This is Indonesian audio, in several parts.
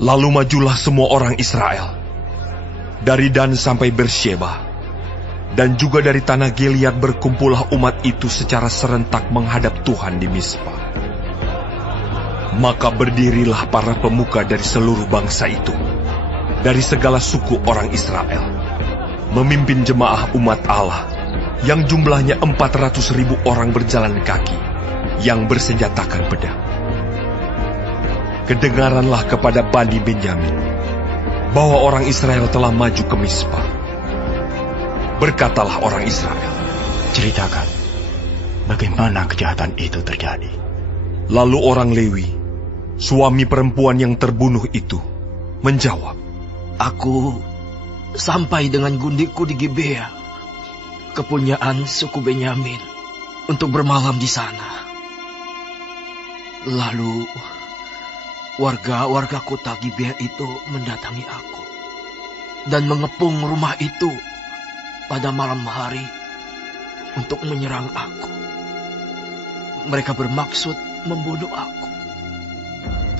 Lalu majulah semua orang Israel, dari Dan sampai Bersyeba, dan juga dari tanah Gilead berkumpullah umat itu secara serentak menghadap Tuhan di Mispa. Maka berdirilah para pemuka dari seluruh bangsa itu, dari segala suku orang Israel, memimpin jemaah umat Allah, yang jumlahnya 400.000 orang berjalan kaki, yang bersenjatakan pedang. Kedengaranlah kepada Bani Benyamin, bahwa orang Israel telah maju ke Mispa. Berkatalah orang Israel, ceritakan, bagaimana kejahatan itu terjadi. Lalu orang Lewi, suami perempuan yang terbunuh itu, menjawab, Aku sampai dengan gundikku di Gibea, kepunyaan suku Benyamin, untuk bermalam di sana. Lalu warga kota Gibea itu mendatangi aku dan mengepung rumah itu pada malam hari untuk menyerang aku. Mereka bermaksud membunuh aku.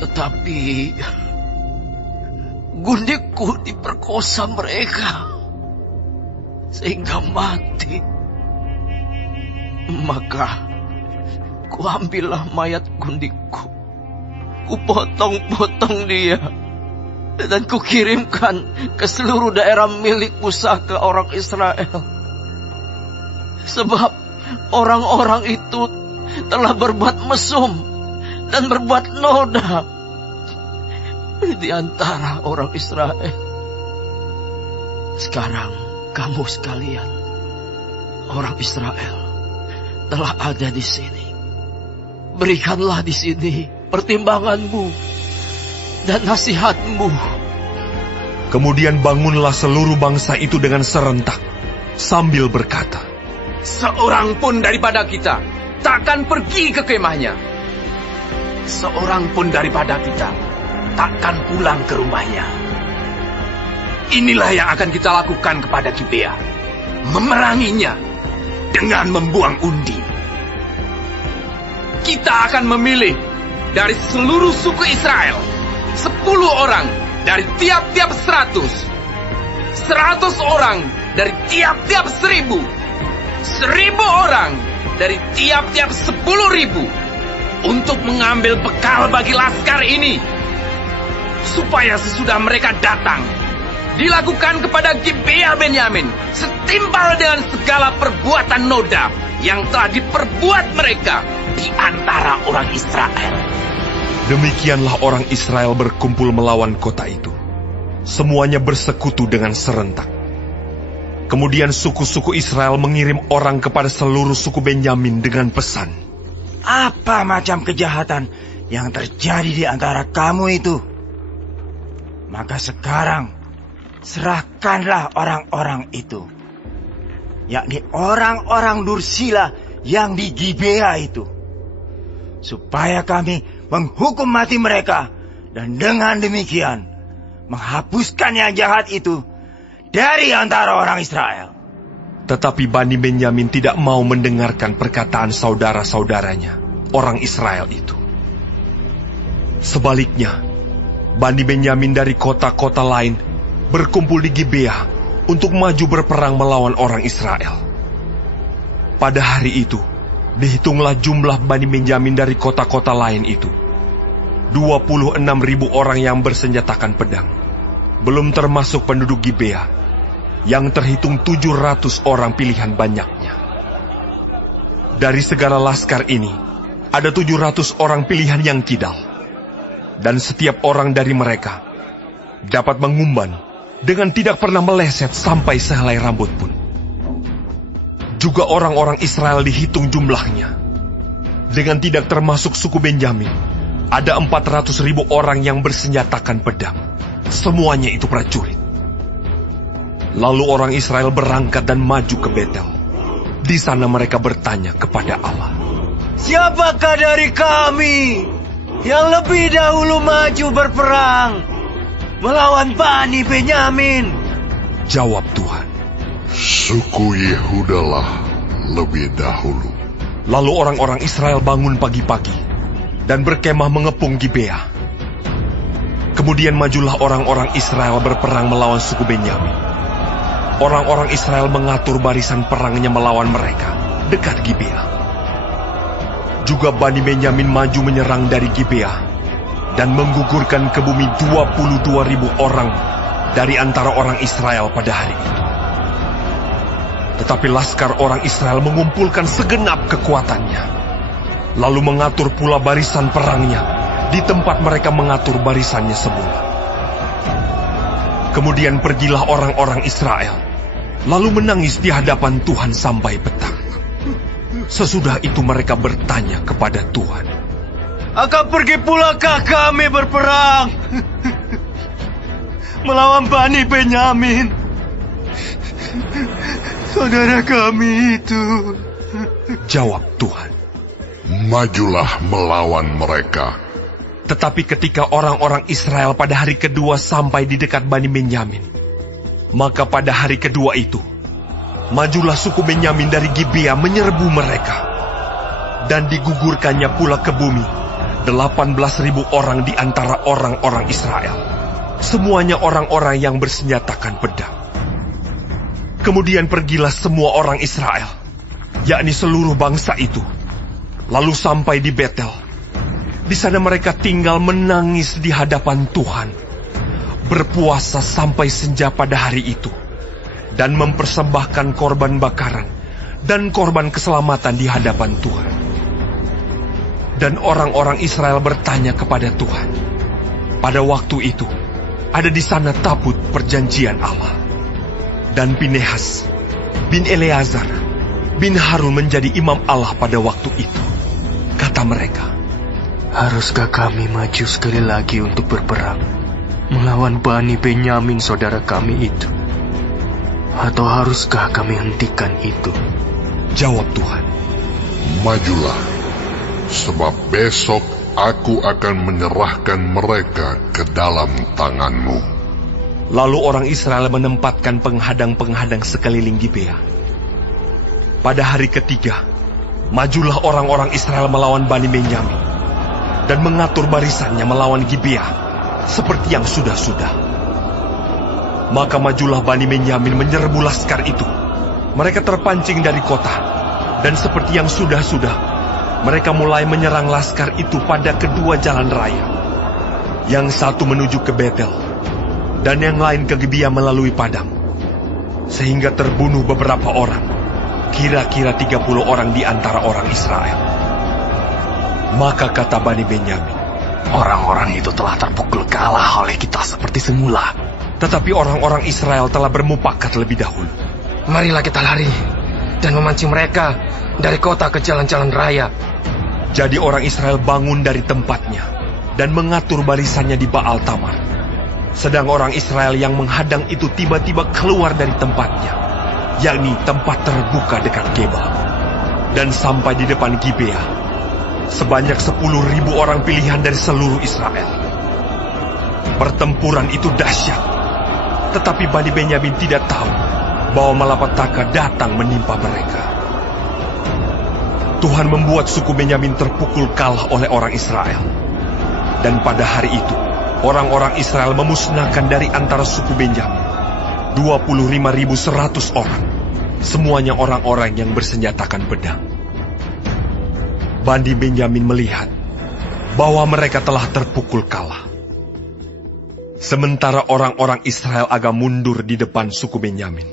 Tetapi gundikku diperkosa mereka sehingga mati. Maka kuambillah mayat gundikku, kupotong-potong dia, dan kukirimkan ke seluruh daerah milik pusaka orang Israel. Sebab orang-orang itu telah berbuat mesum dan berbuat noda di antara orang Israel. Sekarang kamu sekalian, orang Israel, telah ada di sini. Berikanlah di sini pertimbanganmu dan nasihatmu. Kemudian bangunlah seluruh bangsa itu dengan serentak, sambil berkata, Seorang pun daripada kita takkan pergi ke kemahnya. Seorang pun daripada kita takkan pulang ke rumahnya. Inilah yang akan kita lakukan kepada Gibea, memeranginya dengan membuang undi. Kita akan memilih dari seluruh suku Israel 10 orang dari tiap-tiap 100, 100 orang dari tiap-tiap 1.000, 1.000 orang dari tiap-tiap 10.000 untuk mengambil bekal bagi laskar ini, supaya sesudah mereka datang dilakukan kepada Gibea Benyamin setimpal dengan segala perbuatan noda yang telah diperbuat mereka di antara orang Israel. Demikianlah orang Israel berkumpul melawan kota itu. Semuanya bersekutu dengan serentak. Kemudian suku-suku Israel mengirim orang kepada seluruh suku Benyamin dengan pesan, Apa macam kejahatan yang terjadi di antara kamu itu? Maka sekarang serahkanlah orang-orang itu, yakni orang-orang Dursila yang di Gibea itu, supaya kami menghukum mati mereka, dan dengan demikian menghapuskan yang jahat itu dari antara orang Israel. Tetapi Bani Benyamin tidak mau mendengarkan perkataan saudara-saudaranya, orang Israel itu. Sebaliknya, Bani Benyamin dari kota-kota lain berkumpul di Gibea untuk maju berperang melawan orang Israel. Pada hari itu, dihitunglah jumlah Bani Benyamin dari kota-kota lain itu, 26.000 orang yang bersenjatakan pedang, belum termasuk penduduk Gibea, yang terhitung 700 orang pilihan banyaknya. Dari segala laskar ini, ada 700 orang pilihan yang kidal, dan setiap orang dari mereka dapat mengumban dengan tidak pernah meleset sampai sehelai rambut pun. Juga orang-orang Israel dihitung jumlahnya, dengan tidak termasuk suku Benyamin, ada 400.000 orang yang bersenjatakan pedang. Semuanya itu prajurit. Lalu orang Israel berangkat dan maju ke Betel. Di sana mereka bertanya kepada Allah, Siapakah dari kami yang lebih dahulu maju berperang melawan Bani Benyamin? Jawab Tuhan, Suku Yehudalah lebih dahulu. Lalu orang-orang Israel bangun pagi-pagi dan berkemah mengepung Gibea. Kemudian majulah orang-orang Israel berperang melawan suku Benyamin. Orang-orang Israel mengatur barisan perangnya melawan mereka dekat Gibea. Juga Bani Benyamin maju menyerang dari Gibea dan menggugurkan ke bumi 22.000 orang dari antara orang Israel pada hari itu. Tetapi laskar orang Israel mengumpulkan segenap kekuatannya, lalu mengatur pula barisan perangnya di tempat mereka mengatur barisannya semula. Kemudian pergilah orang-orang Israel, lalu menangis di hadapan Tuhan sampai petang. Sesudah itu mereka bertanya kepada Tuhan, "Akan pergi pulakah kami berperang melawan Bani Benyamin, saudara kami itu?" Jawab Tuhan, Majulah melawan mereka. tetapi ketika orang-orang Israel pada hari kedua sampai di dekat Bani Benyamin, maka pada hari kedua itu, majulah suku Benyamin dari Gibea menyerbu mereka, dan digugurkannya pula ke bumi 18.000 orang di antara orang-orang Israel, semuanya orang-orang yang bersenjatakan pedang. Kemudian pergilah semua orang Israel, yakni seluruh bangsa itu, lalu sampai di Betel. Di sana mereka tinggal menangis di hadapan Tuhan, berpuasa sampai senja pada hari itu, dan mempersembahkan korban bakaran dan korban keselamatan di hadapan Tuhan. Dan orang-orang Israel bertanya kepada Tuhan. Pada waktu itu, ada di sana tabut perjanjian Allah. Dan Pinehas bin Eleazar bin Harun menjadi imam Allah pada waktu itu. Kata mereka, "Haruskah kami maju sekali lagi untuk berperang melawan Bani Benyamin saudara kami itu? Atau haruskah kami hentikan itu?" Jawab Tuhan, Majulah, sebab besok aku akan menyerahkan mereka ke dalam tanganmu. Lalu orang Israel menempatkan penghadang-penghadang sekeliling Gibea. Pada hari ketiga, majulah orang-orang Israel melawan Bani Benyamin dan mengatur barisannya melawan Gibea seperti yang sudah-sudah. Maka majulah Bani Benyamin menyerbu laskar itu. Mereka terpancing dari kota, dan seperti yang sudah-sudah, mereka mulai menyerang laskar itu pada kedua jalan raya. Yang satu menuju ke Betel, dan yang lain ke Gibea melalui padang. Sehingga terbunuh beberapa orang, kira-kira 30 orang di antara orang Israel. Maka kata Bani Benyamin, "Orang-orang itu telah terpukul kalah oleh kita seperti semula." tetapi orang-orang Israel telah bermufakat lebih dahulu. "Marilah kita lari dan memancing mereka dari kota ke jalan-jalan raya." Jadi orang Israel bangun dari tempatnya dan mengatur barisannya di Baal Tamar. Sedang orang Israel yang menghadang itu tiba-tiba keluar dari tempatnya, yakni tempat terbuka dekat Gebal, dan sampai di depan Gibea, sebanyak 10.000 orang pilihan dari seluruh Israel. Pertempuran itu dahsyat, tetapi Bani Benyamin tidak tahu bahwa malapetaka datang menimpa mereka. Tuhan membuat suku Benyamin terpukul kalah oleh orang Israel. Dan pada hari itu, orang-orang Israel memusnahkan dari antara suku Benyamin 25.100 orang, semuanya orang-orang yang bersenjatakan pedang. Bani Benyamin melihat bahwa mereka telah terpukul kalah. Sementara orang-orang Israel agak mundur di depan suku Benyamin,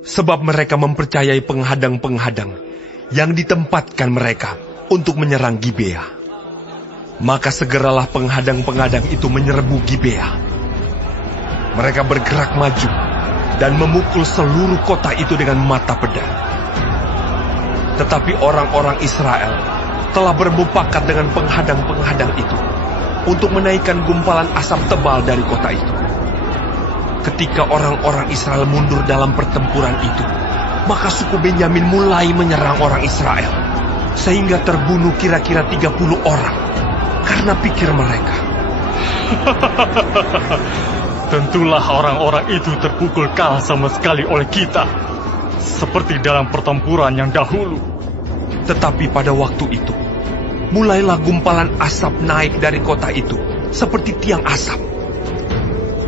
sebab mereka mempercayai penghadang-penghadang yang ditempatkan mereka untuk menyerang Gibea. Maka segeralah penghadang-penghadang itu menyerbu Gibea. Mereka bergerak maju dan memukul seluruh kota itu dengan mata pedang. Tetapi orang-orang Israel telah bermufakat dengan penghadang-penghadang itu untuk menaikkan gumpalan asap tebal dari kota itu. Ketika orang-orang Israel mundur dalam pertempuran itu, maka suku Benyamin mulai menyerang orang Israel, sehingga terbunuh kira-kira 30 orang, karena pikir mereka, "Tentulah orang-orang itu terpukul kalah sama sekali oleh kita, seperti dalam pertempuran yang dahulu." Tetapi pada waktu itu, mulailah gumpalan asap naik dari kota itu, seperti tiang asap,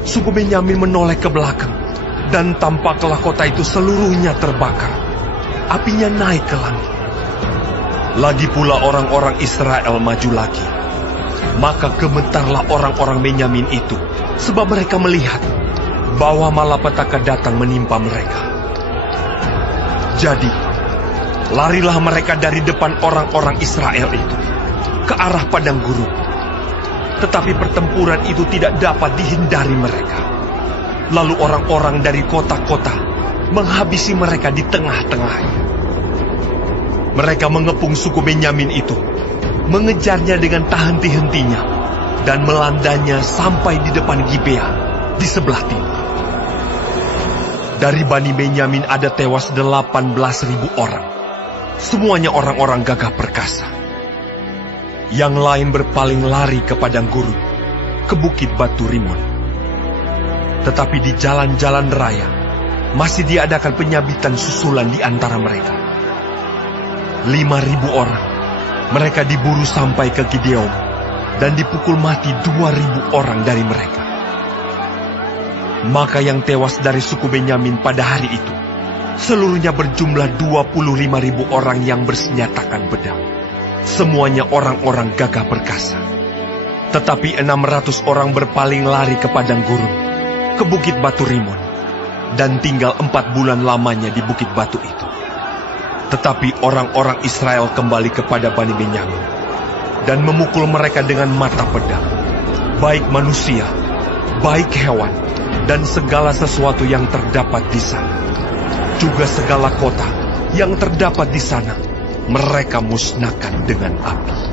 suku Benyamin menoleh ke belakang, dan tampaklah kota itu seluruhnya terbakar. Apinya naik ke langit. Lagi pula orang-orang Israel maju lagi. Maka gemetarlah orang-orang Benyamin itu, sebab mereka melihat bahwa malapetaka datang menimpa mereka. Jadi, larilah mereka dari depan orang-orang Israel itu ke arah padang gurun. Tetapi pertempuran itu tidak dapat dihindari mereka. Lalu orang-orang dari kota-kota menghabisi mereka di tengah-tengahnya. Mereka mengepung suku Benyamin itu, mengejarnya dengan tak henti-hentinya, dan melandanya sampai di depan Gibea, di sebelah timur. Dari Bani Benyamin ada tewas 18.000 orang. Semuanya orang-orang gagah perkasa. Yang lain berpaling lari ke padang gurun, ke bukit Batu Rimon. Tetapi di jalan-jalan raya, masih diadakan penyabitan susulan di antara mereka. 5.000 orang. Mereka diburu sampai ke Gideon, dan dipukul mati 2.000 orang dari mereka. Maka yang tewas dari suku Benyamin pada hari itu, seluruhnya berjumlah 25.000 orang yang bersenjatakan pedang. Semuanya orang-orang gagah perkasa. Tetapi 600 orang berpaling lari ke padang gurun, ke bukit Batu Rimon, dan tinggal 4 bulan lamanya di bukit batu itu. Tetapi orang-orang Israel kembali kepada Bani Benyamin, dan memukul mereka dengan mata pedang, baik manusia, baik hewan, dan segala sesuatu yang terdapat di sana. Juga segala kota yang terdapat di sana, mereka musnahkan dengan api.